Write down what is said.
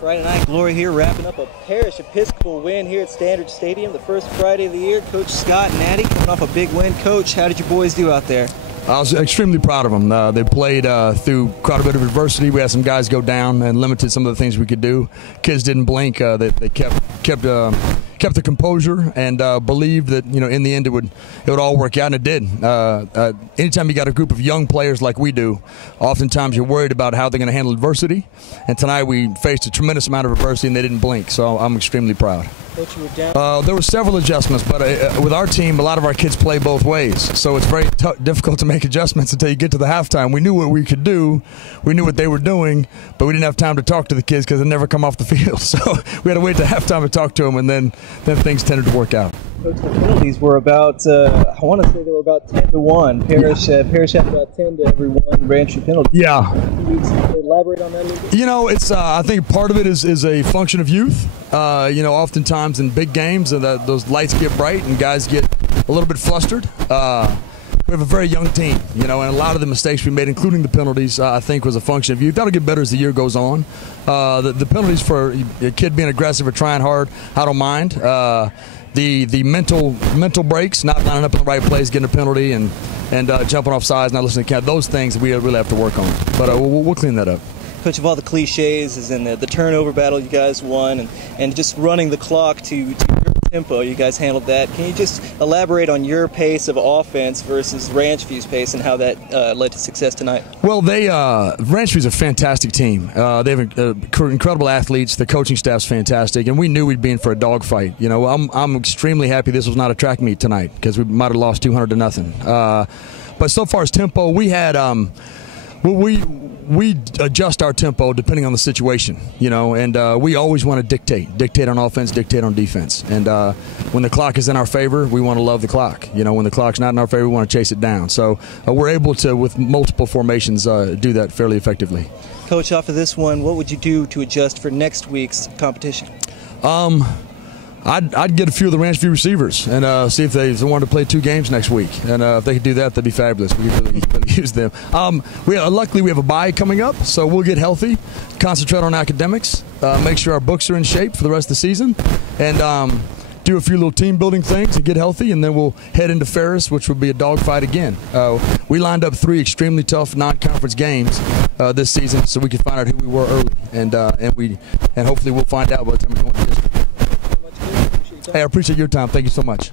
Friday night glory here, wrapping up a Parish Episcopal win here at Standard Stadium, the first Friday of the year. Coach Scott and Nady coming off a big win. Coach, how did your boys do out there? I was extremely proud of them. They played through quite a bit of adversity. We had some guys go down and limited some of the things we could do. Kids didn't blink. They kept the composure and believed that in the end it would all work out, and it did. Anytime you got a group of young players like we do, oftentimes you're worried about how they're going to handle adversity. And tonight we faced a tremendous amount of adversity, and they didn't blink. So I'm extremely proud. Coach, you were down. There were several adjustments, but with our team, a lot of our kids play both ways. So it's very difficult to make adjustments until you get to the halftime. We knew what we could do. We knew what they were doing, but we didn't have time to talk to the kids because they never come off the field. So we had to wait to halftime to talk to them, and then things tended to work out. Coach, the penalties were about, I want to say they were about 10-1. Parish had about 10 to every one Ranch penalty. Yeah. Can you elaborate on that a little bit? It's I think part of it is a function of youth. Oftentimes in big games, those lights get bright and guys get a little bit flustered. We have a very young team, and a lot of the mistakes we made, including the penalties, I think was a function of youth. That'll get better as the year goes on. The penalties for a kid being aggressive or trying hard, I don't mind. The mental breaks, not lining up in the right place, getting a penalty, and jumping off sides, not listening to count, those things we really have to work on. But we'll clean that up. Coach, of all the cliches, is in the turnover battle you guys won, and just running the clock to your tempo, you guys handled that. Can you just elaborate on your pace of offense versus Ranchview's pace and how that led to success tonight? Well, Ranchview's a fantastic team. They have incredible athletes. The coaching staff's fantastic, and we knew we'd be in for a dogfight. I'm extremely happy this was not a track meet tonight because we might have lost 200-0. But so far as tempo, we had we adjust our tempo depending on the situation, and we always want to dictate on offense, dictate on defense. And when the clock is in our favor, we want to love the clock. When the clock's not in our favor, we want to chase it down. So we're able to, with multiple formations, do that fairly effectively. Coach, off of this one, what would you do to adjust for next week's competition? I'd get a few of the Ranchview receivers and see if they wanted to play 2 games next week. And if they could do that, that'd be fabulous. We could really use them. Luckily, we have a bye coming up, so we'll get healthy, concentrate on academics, make sure our books are in shape for the rest of the season, and do a few little team-building things and get healthy, and then we'll head into Parish, which will be a dogfight again. We lined up 3 extremely tough non-conference games this season so we could find out who we were early, and hopefully we'll find out by the time we go into district. Hey, I appreciate your time. Thank you so much.